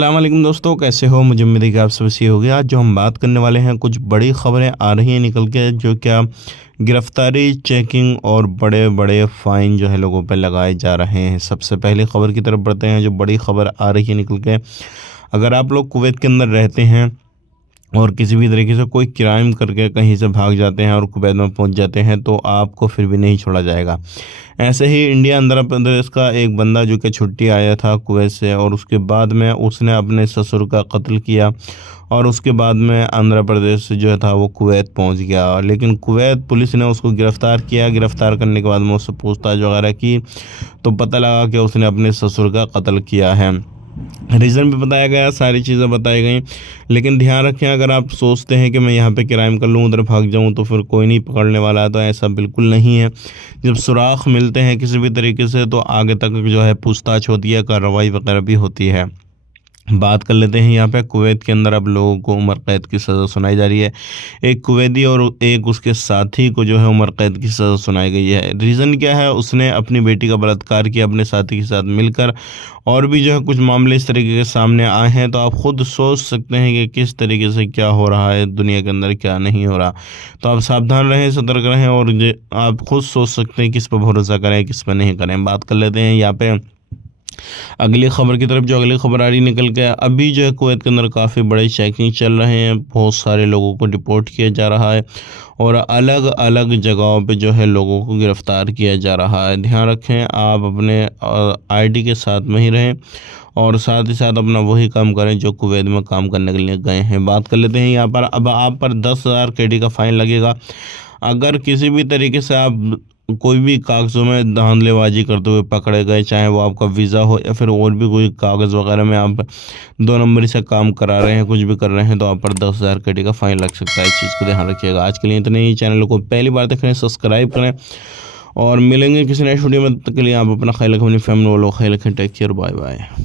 अस्सलाम दोस्तों, कैसे हो? मुझे उम्मीद है कि आप सब सही हो गया। आज जो हम बात करने वाले हैं, कुछ बड़ी खबरें आ रही हैं निकल के, जो क्या गिरफ्तारी, चेकिंग और बड़े बड़े फ़ाइन जो है लोगों पे लगाए जा रहे हैं। सबसे पहले खबर की तरफ बढ़ते हैं। जो बड़ी खबर आ रही है निकल के, अगर आप लोग कुवैत के अंदर रहते हैं और किसी भी तरीके से कोई क्राइम करके कहीं से भाग जाते हैं और कुवैत में पहुंच जाते हैं, तो आपको फिर भी नहीं छोड़ा जाएगा। ऐसे ही इंडिया आंध्र प्रदेश का एक बंदा जो कि छुट्टी आया था कुवैत से, और उसके बाद में उसने अपने ससुर का कत्ल किया, और उसके बाद में आंध्र प्रदेश से जो था वो कुवैत पहुंच गया। लेकिन कुवैत पुलिस ने उसको गिरफ़्तार किया। गिरफ़्तार करने के बाद में उससे पूछताछ वगैरह की, तो पता लगा कि उसने अपने ससुर का कत्ल किया है। रीज़न भी बताया गया, सारी चीज़ें बताई गई। लेकिन ध्यान रखें, अगर आप सोचते हैं कि मैं यहाँ पे क्राइम कर लूँ, उधर भाग जाऊँ, तो फिर कोई नहीं पकड़ने वाला है, तो ऐसा बिल्कुल नहीं है। जब सुराग मिलते हैं किसी भी तरीके से, तो आगे तक जो है पूछताछ होती है, कार्रवाई वगैरह भी होती है। बात कर लेते हैं यहाँ पे कुवैत के अंदर अब लोगों को उम्र कैद की सज़ा सुनाई जा रही है। एक कुवैती और एक उसके साथी को जो है उम्र कैद की सज़ा सुनाई गई है। रीज़न क्या है? उसने अपनी बेटी का बलात्कार किया अपने साथी के साथ मिलकर, और भी जो है कुछ मामले इस तरीके के सामने आए हैं। तो आप खुद सोच सकते हैं कि किस तरीके से क्या हो रहा है दुनिया के अंदर, क्या नहीं हो रहा। तो आप सावधान रहें, सतर्क रहें, और आप खुद सोच सकते हैं किस पर भरोसा करें, किस पर नहीं करें। बात कर लेते हैं यहाँ पे अगली खबर की तरफ। जो अगली खबर आ रही निकल के, अभी जो है कुवैत के अंदर काफ़ी बड़े चेकिंग चल रहे हैं। बहुत सारे लोगों को डिपोर्ट किया जा रहा है, और अलग अलग जगहों पे जो है लोगों को गिरफ़्तार किया जा रहा है। ध्यान रखें, आप अपने आईडी के साथ में ही रहें, और साथ ही साथ अपना वही काम करें जो कुवैत में काम करने के लिए गए हैं। बात कर लेते हैं यहाँ पर, अब आप पर 10,000 KD का फ़ाइन लगेगा अगर किसी भी तरीके से आप कोई भी कागज़ों में धांधलेबाजी करते हुए पकड़े गए, चाहे वो आपका वीज़ा हो या फिर और भी कोई कागज़ वगैरह में आप 2 नंबरी से काम करा रहे हैं, कुछ भी कर रहे हैं, तो आप पर 10,000 KD का फ़ाइन लग सकता है। इस चीज़ को ध्यान रखिएगा। आज के लिए इतने ही। चैनल को पहली बार देख रहे हैं, सब्सक्राइब करें, और मिलेंगे किसी नए वीडियो में। तब तक के लिए आप अपना ख्याल रखें, अपनी फैमिली वालों का ख्याल रखें। Take care, bye bye.